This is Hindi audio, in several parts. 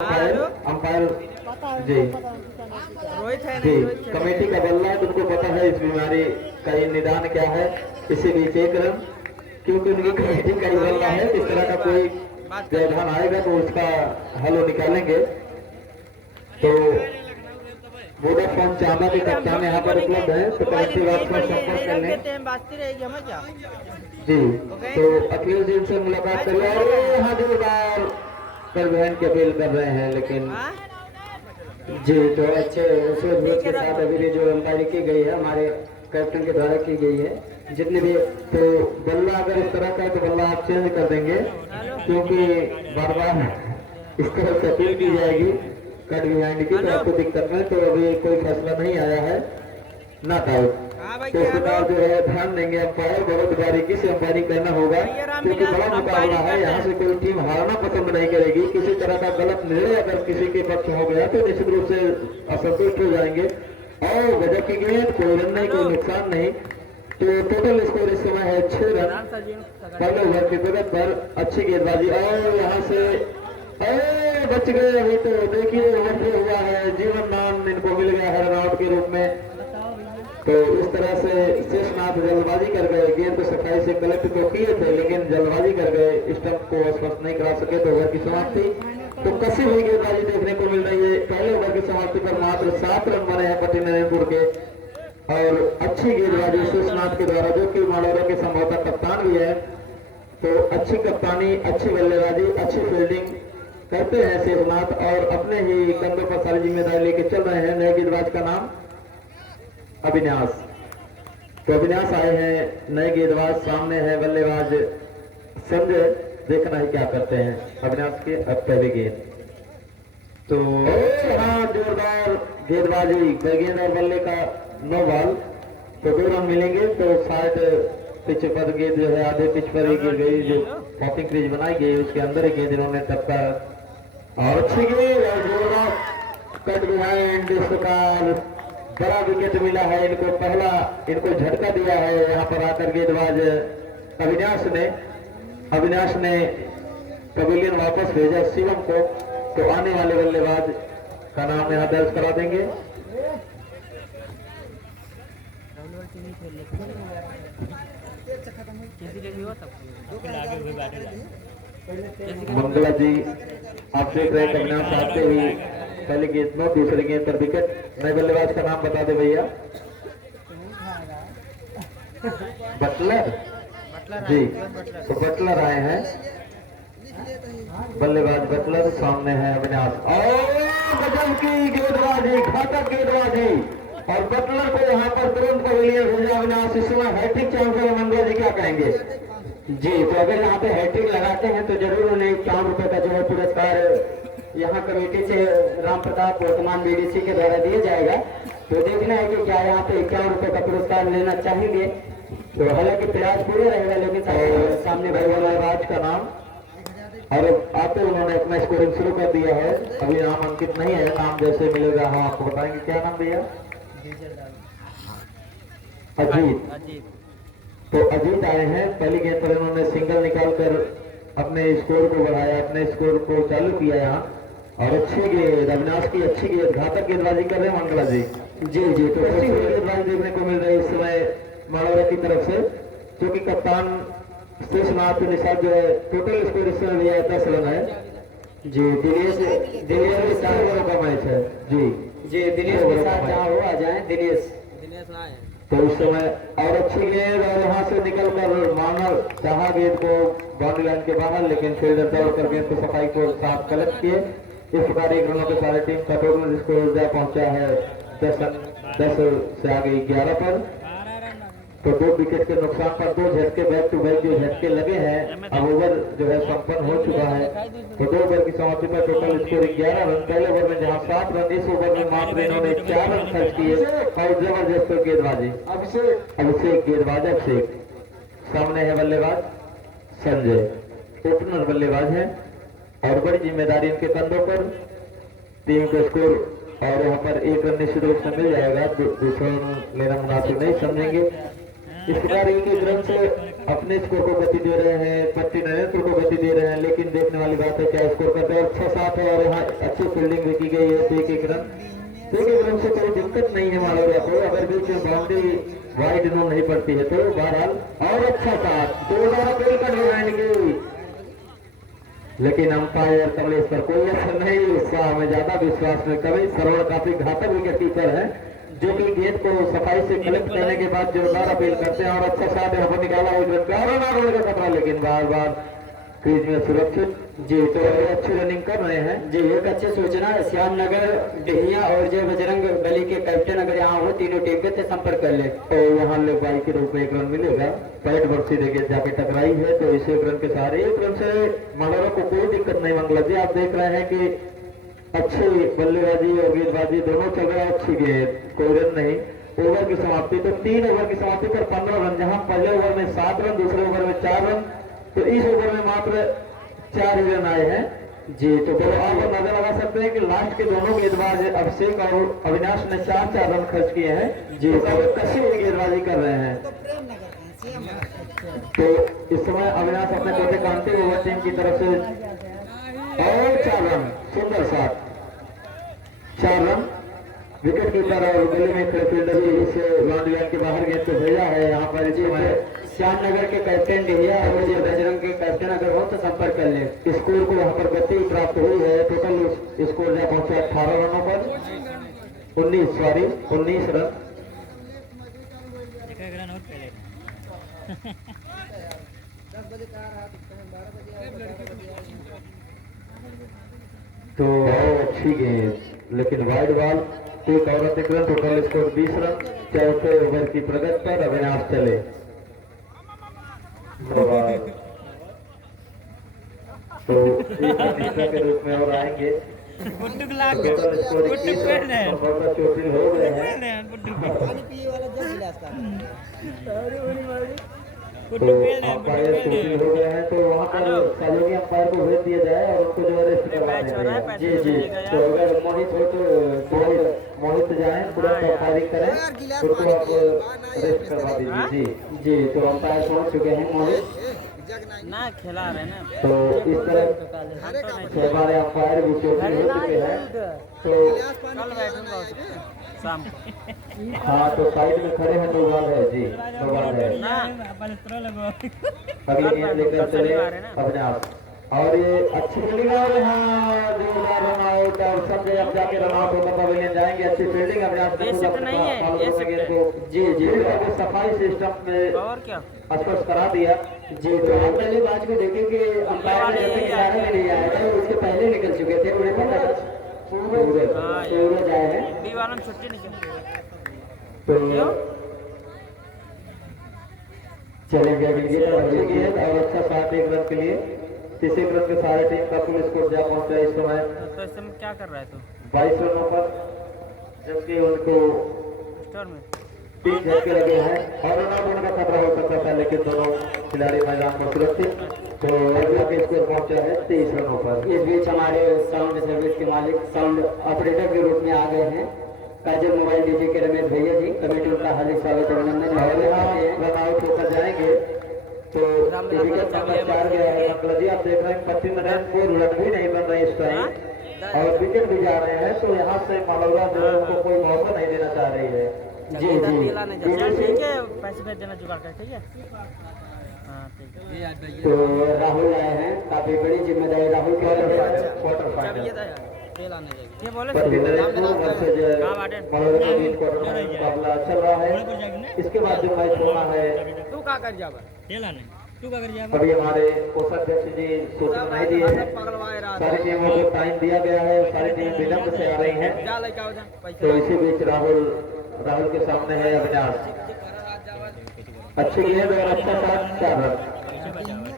अंपायर जी रोहित है जी नहीं कमेटी का बल्ला है, तुमको पता है इस बीमारी का ये निदान क्या है। इसी बीच एक रन, क्योंकि उनकी कमेटी का ही बल्ला है। इस तरह का कोई व्यवधान आएगा तो उसका हल निकालेंगे। तो वोडाफोन चांदा के कप्तान यहाँ पर उपलब्ध है, तो कमेटी वार पर संपर्क कर लें। बातती रहेगी हमें क्या जी तो अखिलेश जी से मुलाकात कर रहे हैं। यहाँ जोरदार कर बहन की अपील कर रहे हैं, लेकिन जी तो अच्छे सूझबूझ के साथ अभी जो अंपायरी की गई है हमारे कैप्टन के द्वारा की गई है। जितने भी तो बल्ला अगर इस तरह का है तो बल्ला आप चेंज कर देंगे, क्योंकि बार बार इस तरह से अपील की जाएगी कट बिहाइंड की, तो आपको दिक्कत में। तो अभी कोई फैसला नहीं आया है ना डाउट, तो इस प्रकार जो है ध्यान देंगे अंपायर। बहुत बारीकी से अंपायरिंग करना होगा, क्योंकि बड़ा मुकाबला है। यहाँ से कोई टीम हारना पसंद नहीं करेगी। किसी तरह का गलत निर्णय अगर किसी के पक्ष हो गया तो निश्चित रूप से असंतुष्ट हो जाएंगे। और गजब की गेंद, कोई रन नहीं, कोई नुकसान नहीं। तो टोटल स्कोर इस समय है 6 रन पहले ओवर की प्रगति पर। अच्छी गेंदबाजी और यहाँ से बच गए। अभी तो देखिए ओवर हुआ है, जीवन नाम इनको मिल गया है रन आउट के रूप में। तो इस तरह से शेषनाथ जल्दबाजी कर गए। गेंद को सफाई से कलेक्ट तो किए थे, लेकिन जल्दबाजी कर गए, स्टंप को स्पर्श नहीं करा सके। तो ओवर की समाप्ति तो कसी हुई गेंदबाजी देखने को मिल रही है। पहले ओवर की समाप्ति पर मात्र 7 रन बने हैं पट्टी नारायणपुर के। और अच्छी गेंदबाजी शेषनाथ के द्वारा, जो कि मालौरा के संभवतः कप्तान भी है। तो अच्छी कप्तानी, अच्छी बल्लेबाजी, अच्छी फील्डिंग करते हैं शेषनाथ, और अपने ही कंधों पर सारी जिम्मेदारी लेके चल रहे हैं। नए गेंदबाज का नाम अविनाश। तो अविनाश आए हैं नए गेंदबाज, सामने है बल्लेबाज संजय। देखना है क्या करते हैं अविनाश के। अब पहले गेंद तो हाँ जोरदार गेंदबाजी, गेंद और बल्ले का 9 बॉल, तो 2 रन मिलेंगे। तो शायद पिच पर गेंद जो है आधे पिच पर ही गिर गई, जो पॉपिंग क्रीज बनाई गई उसके अंदर ही गेंद इन्होंने टक्का। और अच्छी गेंद और जोरदार कट बिहाइंड। इस प्रकार बड़ा विकेट मिला है इनको, पहला इनको झटका दिया है यहाँ पर आकर गेंदबाज अविनाश ने पवेलियन वापस भेजा शिवम को। तो आने वाले बल्लेबाज का नाम यहाँ दर्ज करा देंगे। मंगला जी आप देख रहे हैं अविनाश आते ही पहली गेंद में, दूसरी गेंद पर विकेट। नए बल्लेबाज का नाम बता दे भैया। बटलर जी, तो बटलर आए हैं, बल्लेबाज बटलर। सामने है अविनाश और गजब की गेंदबाजी, घातक गेंदबाजी, और बटलर को यहाँ पर तुरंत पवेलियन भेजा अविनाश। इस समय हैट्रिक चांस है। मंगला जी क्या कहेंगे? जी तो अगर यहाँ पे हैट्रिक लगाते हैं तो जरूर उन्हें 51 रुपए का जो है पुरस्कार यहाँ कमेटी से राम प्रताप वर्तमान बीडीसी के द्वारा दिया जाएगा। तो देखना है कि क्या यहाँ पे 51 रुपए का पुरस्कार लेना चाहेंगे। तो हालांकि प्रयास पूरे रहेगा, लेकिन सामने भाई बल्लेबाज का नाम, और आते उन्होंने अपना स्कोरिंग शुरू कर दिया है। अभी नाम अंकित नहीं है, नाम जैसे मिलेगा हम आपको बताएंगे। क्या नाम भैया? अजीत। तो अजीत आए हैं, पहली गेंद पर उन्होंने सिंगल निकालकर अपने स्कोर को बढ़ाया, अपने स्कोर को चालू किया यहाँ। और अच्छी गेंद अविनाश की, अच्छी गेंद, घातक गेंदबाजी कर रहे हैं मंगला जी। जी तो अच्छी गेंदबाजी देखने को मिल रही है इस समय मालौरा की तरफ से, क्योंकि कप्तान शेषनाथ के साथ जो है टोटल स्कोर इस समय लिया 10 रन है। जी दिनेश 4 ओवर का मैच है। जी दिनेश के साथ जहाँ हो आ जाए दिनेश तो उस समय। और अच्छी गेंद, और यहाँ से निकल कर मानव चाहा गेंद को बाउंड्री लाइन के बाहर, लेकिन फील्डर दौड़कर गेंद को सफाई को साफ कलेक्ट किए। इस प्रकार 1 रनों के सारे टीम का टोटल स्कोर पहुंचा है 10 से आगे 11 पर। तो 2 विकेट के नुकसान पर 2 झटके बैक टू बैक जो झटके लगे हैं। अब ओवर जो है संपन्न हो चुका है। तो 2 ओवर की समाप्ति पर टोटल स्कोर 11 रन। पहले ओवर में जहां 7 रन, इस ओवर में मात्र इन्होंने 4 रन खर्च किए। और जबरदस्त गेंदबाजी अभिषेक गेंदबाज अभिषेक। सामने है बल्लेबाज संजय, ओपनर बल्लेबाज है, और बड़ी जिम्मेदारी इनके कंधों पर। टीम का स्कोर और यहाँ पर 1 रन निश्चित रूप से मिल जाएगा। दूसरा लेना मुनासिब नहीं समझेंगे। इस प्रकार एक एक रन से अपने स्कोर को गति दे रहे हैं, पट्टी नरेंद्र को गति दे रहे हैं, लेकिन देखने वाली बात है क्या स्कोर करते हैं। 6-7 है और यहाँ अच्छी फील्डिंग भी की गई है। एक एक रन से कोई दिक्कत नहीं है मालूम को, अगर बीच में बाउंड्री वाइड नो नहीं पड़ती है तो बहरहाल। और अच्छा साथ 2 अपील कर की, लेकिन अंपायर कमलेश पर कोई असर नहीं, उसका हमें ज्यादा विश्वास में कभी सरवण काफी घातक विकेट कीपर है, जो कि गेंद को सफाई से कलेक्ट करने के बाद जोरदार अपील करते हैं। और अच्छा साथ यहाँ पर निकाला हुआ खतरा, लेकिन बार बार क्रीज में सुरक्षित। जी तो अच्छी रनिंग कर रहे हैं। जी एक अच्छी सूचना, श्यामनगर डेहिया और जय बजरंग बली के कैप्टन अगर यहाँ हो तीनों टीम के संपर्क कर ले तो यहाँ लेबाई के रूप में 1 रन मिलेगा। पैट वर्षी गेंद जाके टकराई है तो इसे 1 रन के सहारे 1 रन से मालौरा को कोई दिक्कत नहीं। मंगला जी आप देख रहे हैं कि अच्छी बल्लेबाजी और गेंदबाजी दोनों चल रहा है, अच्छी गेंद, कोई रन नहीं। ओवर की समाप्ति तो 3 ओवर की समाप्ति पर 15 रन, जहां पहले ओवर में 7 रन, दूसरे ओवर में 4 रन, तो इस ओवर में मात्र 4 ही रन आए हैं। जी तो आप नजर लगा सकते हैं कि लास्ट के दोनों गेंदबाज अभिषेक और अविनाश ने 4-4 रन खर्च किए हैं। जी तो कसी गेंदबाजी कर रहे हैं। तो इस समय अविनाश अपने कोटे का अंतिम ओवर टीम की तरफ से और 4 रन, सुंदर साथ 4 रन। विकेट कीपर और गली में खड़े फील्डर की इस बाउंड्री लाइन के बाहर गेंद को भेजा है। यहाँ पर इस समय श्यामनगर के कैप्टन डेहिया और जय बजरंग के कैप्टन अगर हो तो संपर्क कर ले। स्कोर को यहाँ पर गति प्राप्त हुई है। टोटल स्कोर जहाँ पहुंचा 18 रनों पर 19 रन। तो अच्छी गेंद, लेकिन वाइड बॉल, एक औरत 1 रन, टोटल स्कोर 20 रन। चौथे ओवर की प्रगति पर अविनाश चले। तो एक रन के रूप में और आएंगे। टोटल स्कोर 21 रन और चोटिल हो गए हैं। तो अंपायर चोटिल हो गए हैं, तो वहाँ पर सहयोगी अंपायर को भेज दिया जाए और उनको जो अरेस्ट करवा दें। जी जी तो अगर मोहित हो तो मोहित जाए, तुरंत अंपायरिंग करें, उनको आप अरेस्ट करवा दीजिए। जी जी तो अंपायर पहुंच चुके हैं मोहित ना खिला रहे ना। तो इस तरह हमारे अंपायर भी चोटिल हो चुके हैं। तो कल बैठूंगा शाम को। हाँ तो साइड में खड़े हैं, 2 बॉल है। जी 2 बॉल है। अगली गेंद लेकर चले अविनाश, और ये अच्छी फील्डिंग और यहाँ जोरदार रन आउट, और सब जगह जाके रन आउट होकर पवेलियन जाएंगे। अच्छी फील्डिंग अविनाश ने ये सिर्फ नहीं है, ये सिर्फ को जी जी सफाई सिस्टम में और क्या स्पर्श करा दिया। जी तो आप पहले बात को देखें कि अंपायर ने जब किनारे में नहीं आया था उसके पहले निकल चुके थे, उन्हें पता था सूरज आए हैं। बी वाला में छुट्टी नहीं चलती। तो चलेंगे अगली गेंद, अच्छी गेंद और अच्छा साथ 1 रन के लिए। 30 रन के सारे टीम का कुल स्कोर जा पहुंचा है इस समय तो इस समय क्या कर रहा है तू? 22 रनों पर, जबकि उनको स्टोर में 3 झटके लगे हैं और रन आउट होने का खतरा हो सकता था, लेकिन दोनों खिलाड़ी मैदान में सुरक्षित। तो अगला के स्कोर पहुंचा है 23 रनों पर। इस बीच हमारे साउंड सर्विस के मालिक साउंड ऑपरेटर के रूप में आ गए हैं काजल मोबाइल डीजे के रमेश भैया जी, कमेटी उनका हार्दिक स्वागत अभिनंदन। और यहाँ रन आउट होकर जाएंगे तो विकेट नंबर 4 गया है। मतलब जी आप देख रहे हैं 25 रन को रन भी नहीं बन रहे इस टाइम और विकेट भी जा रहे हैं, तो यहाँ से मालौरा जो है उनको कोई मौका नहीं देना चाह रही है। जी जी ठीक है, पैसे भेज देना जुगाड़ कर, ठीक है। हाँ ठीक है। तो राहुल आए हैं, काफी बड़ी जिम्मेदारी राहुल के क्वार्टर फाइनल ये बोले मुकाबला चल रहा है। इसके बाद जो मैच होना है तू का कर जाबा अभी हमारे कोषाध्यक्ष जी सूचना नहीं दिए हैं। सारी टीमों को टाइम दिया गया है, सारी टीम विलंब से आ रही हैं। तो इसी बीच राहुल के सामने है अविनाश, अच्छी गेंद और अच्छा साथ 4 रन।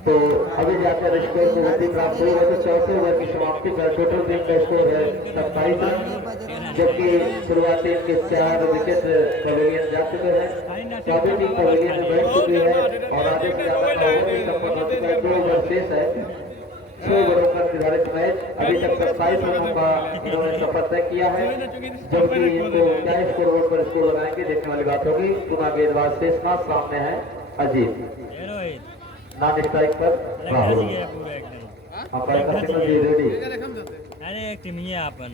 तो अभी जाकर स्कोर को गति प्राप्त हुई है। तो चौथे ओवर की समाप्ति पर टोटल टीम का स्कोर है 27 रन, जबकि शुरुआती के 4 विकेट पवेलियन जा चुके हैं। 24 टीम पवेलियन में बैठ चुकी है और आधे से ज्यादा का ओवर भी संपन्न हो चुका है। 2 ओवर शेष है। 6 ओवरों का निर्धारित मैच अभी तक 27 रनों का इन्होंने सफर तय किया है, जबकि इनको क्या स्कोर बोर्ड पर स्कोर लगाएंगे देखने वाली बात होगी। पुनः गेंदबाज शेषनाथ, सामने है अजीत, नॉन स्ट्राइक पर राहुल। अंपायर का सिग्नल जी रेडी। अरे एक टीम ही है अपन।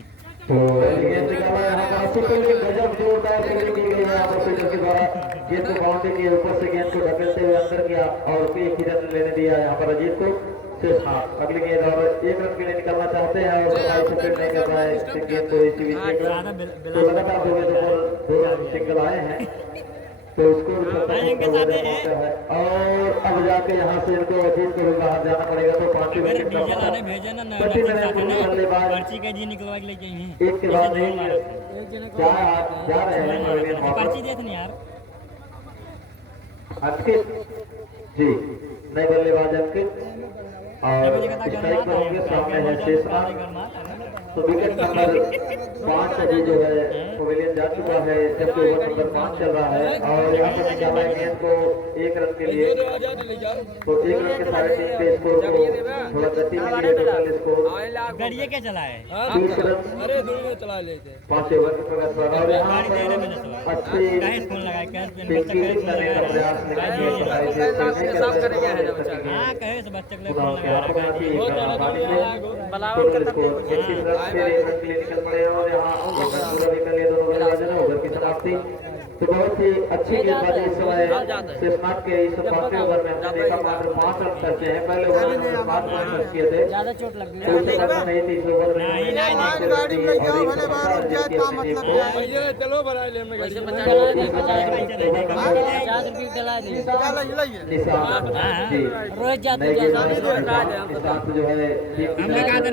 तो गेंद निकाला यहाँ पर सुपर लीग गजब जोरदार फील्डिंग की गई है यहाँ पर फील्डर के द्वारा। गेंद को बाउंड्री के ऊपर से गेंद को धकेलते हुए अंदर किया और एक ही रन लेने दिया यहाँ पर अजीत को। शेषनाथ अगली गेंद और 1 रन के लिए निकलना चाहते हैं और सुपर नहीं कर रहा है इस गेंद को इसी बीच में। तो लगातार 2 रन सिंगल आए हैं, तो स्कोर है और अब जाके यहाँ से इनको अजीत को भी बाहर जाना पड़ेगा। तो 5 विकेट पर्ची के जी निकलवा के लेके आए एक के बाद एक जा रहे हैं पर्ची देखनी यार। अंकित जी, नए बल्लेबाज अंकित और स्ट्राइक पर होंगे, सामने है शेषनाथ। तो विकेट नंबर 5 अभी जो है पवेलियन जा चुका है, जबकि ओवर नंबर 5 चल रहा है और यहाँ पर निकाला है गेंद को 1 रन के लिए। तो 1 रन के सारे टीम के स्कोर को थोड़ा गति मिली है। टोटल स्कोर गड़िए क्या चला है 30 रन, अरे दूर चला लेते 5 ओवर के प्रयास पर और यहाँ पर अच्छी फोन लगाए कैश फील्डिंग करने का प्रयास हाँ कहे से बच्चे को निकल पड़े और यहाँ पूरा भी कर लिया दोनों बल्लेबाजों ने ओवर की समाप्ति। तो बहुत ही अच्छी गेंदबाजी इस समय शेषनाथ के इस 5वें ओवर में हमने देखा, मात्र 5 रन खर्चे हैं। पहले ओवर में 5 रन खर्च किए थे, ज्यादा चोट लग तो उसे करना नहीं थी इस ओवर में। गाड़ी में क्या भले बार क्या का मतलब है चलो भरा ले में गाड़ी 50 रुपये डला दी निशान जी रोज जाते निशान जो है हमने कहा था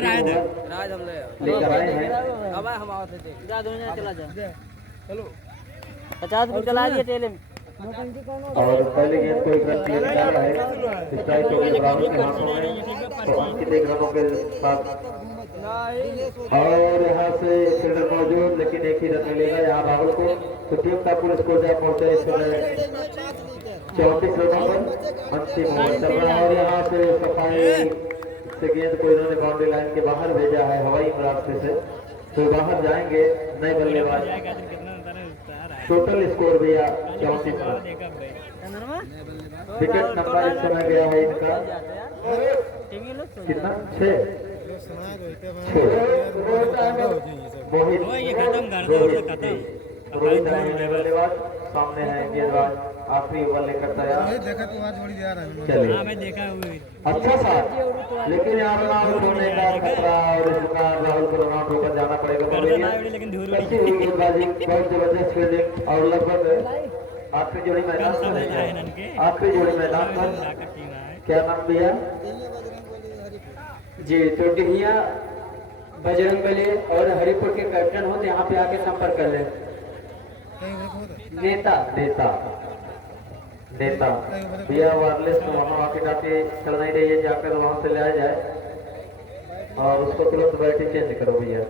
राज हम लेकर आए हैं। अब हम आते थे चला जा चलो 50 रुपये डला दिए तेल में। और पहले गेंद को 1 रन के लिए निकाला है, स्ट्राइक हो गई राहुल के हाथों में। तो अंकित 1 रनों के साथ और यहाँ से फील्डर मौजूद, लेकिन एक ही रन मिलेगा यहाँ राहुल को। तो टीम का कुल स्कोर जहाँ पहुंचा इस समय 34 रनों पर अंतिम ओवर चल रहा है और यहाँ से सफाई से गेंद को इन्होंने बाउंड्री लाइन के बाहर भेजा है हवाई रास्ते से। तो बाहर जाएंगे नए बल्लेबाज। टोटल स्कोर भैया 34 रन। विकेट नंबर इस समय गया है इनका कितना 6 मोहित बल्लेबाज, सामने है गेंदबाज आखिरी ओवर लेकर तैयार। चलिए अच्छा सा, लेकिन यहाँ पर आउट होने का खतरा और इस बार राहुल को रन आउट होकर जाना पड़ेगा। अच्छी हुई गेंदबाजी, बहुत जबरदस्त फील्डिंग और लगभग आखिरी जोड़ी मैदान पर, आखिरी जोड़ी मैदान पर। क्या नाम दिया जी? तो डिहिया बजरंगबली और हरिपुर के कैप्टन हो तो यहाँ पे आके संपर्क कर ले। नेता नेता नेता भैया वायरलेस तो वहाँ आके जाके चल नहीं रही है, जाकर वहाँ से ले आ जाए और उसको तुरंत बैटरी चेंज करो भैया।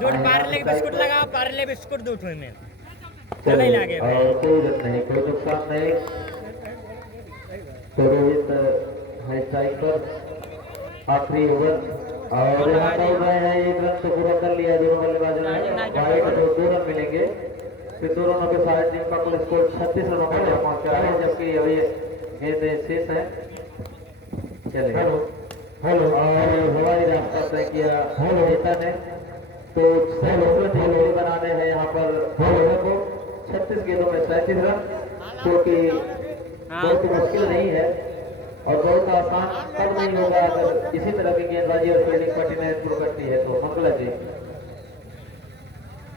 दो पार्ले बिस्कुट लगा, पार्ले बिस्कुट दो ठो में चले और कोई जरूरत नहीं, कोई नुकसान नहीं। तो रोहित है स्ट्राइक पर, आखिरी ओवर और यहाँ दौड़ रहे हैं। 1 रन तो पूरा कर लिया दोनों बल्लेबाजों ने, 2 रन मिलेंगे। फिर 2 रनों के सारे टीम का कुल स्कोर 36 रनों पर पहुंचा है, जबकि अभी गेंद शेष है। चले हेलो और हवाई रास्ता तय किया नेता ने। तो 6 बनाने हैं यहाँ पर लोगों को। 36 गेंदों में 37 रन, जो कि बहुत मुश्किल नहीं है और बहुत आसान कब नहीं होगा अगर इसी तरह की गेंदबाजी और फील्डिंग कठिनाई शुरू करती है। तो मंगला जी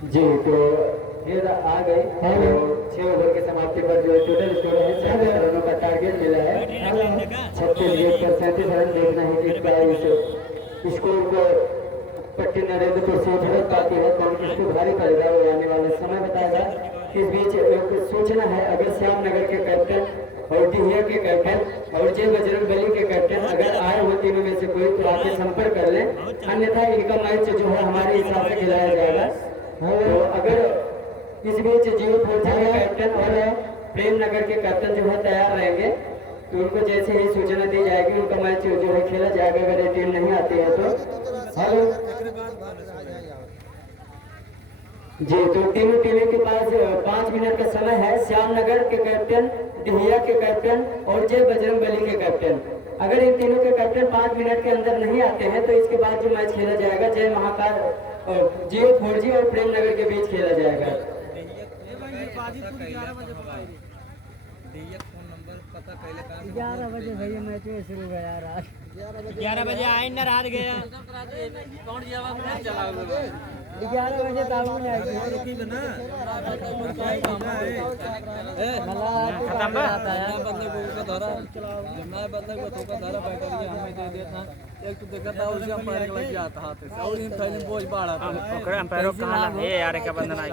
जी, तो गेंद आ गई और 6 ओवर की समाप्ति पर जो टोटल स्कोर है 37 रनों का टारगेट मिला है। 36 गेंद पर 37 रन देखना है जिसका इस स्कोर को पट्टी नरेंद्र को सोचना पाती है कौन किसको भारी पड़ेगा वो आने वाले समय बताएगा। इस बीच एक सूचना है, अगर श्यामनगर के कैप्टन और डिहिया के कैप्टन और जय बजरंगबली के कैप्टन अगर आए हो तीनों में से कोई तो आके संपर्क कर ले, अन्यथा इनका मैच जो है हमारे हिसाब से खिलाया जाएगा। तो अगर इस बीच जियो फोर्स के कैप्टन और प्रेम नगर के कैप्टन जो है तैयार रहेंगे, तो उनको जैसे ही सूचना दी जाएगी उनका मैच जो है खेला जाएगा। अगर ये टीम नहीं आती है तो हेलो जी, तो तीनों टीमों के पास 5 मिनट का समय है। श्याम नगर के कैप्टन, डिहिया के कैप्टन और जय बजरंगबली के कैप्टन। अगर इन तीनों के कैप्टन 5 मिनट के अंदर नहीं आते हैं तो इसके बाद जो मैच खेला जाएगा जय महाकाल जियो 4G और प्रेम नगर के बीच खेला जाएगा। 11 बजे भैया मैच शुरू हो यार, 11 बजे आए ना रात गया कौन जवाब नहीं चला 11 बजे तालू में आएगी खत्म आता है बंदे को धरा मैं बंदे को तो धरा बैठ गया हमें दे देता एक तो देखा था उसका पैर लग जाता हाथ से और इन पहले बोझ बाड़ा था ओकरे पैरों कहां लगे यार का बंधन आई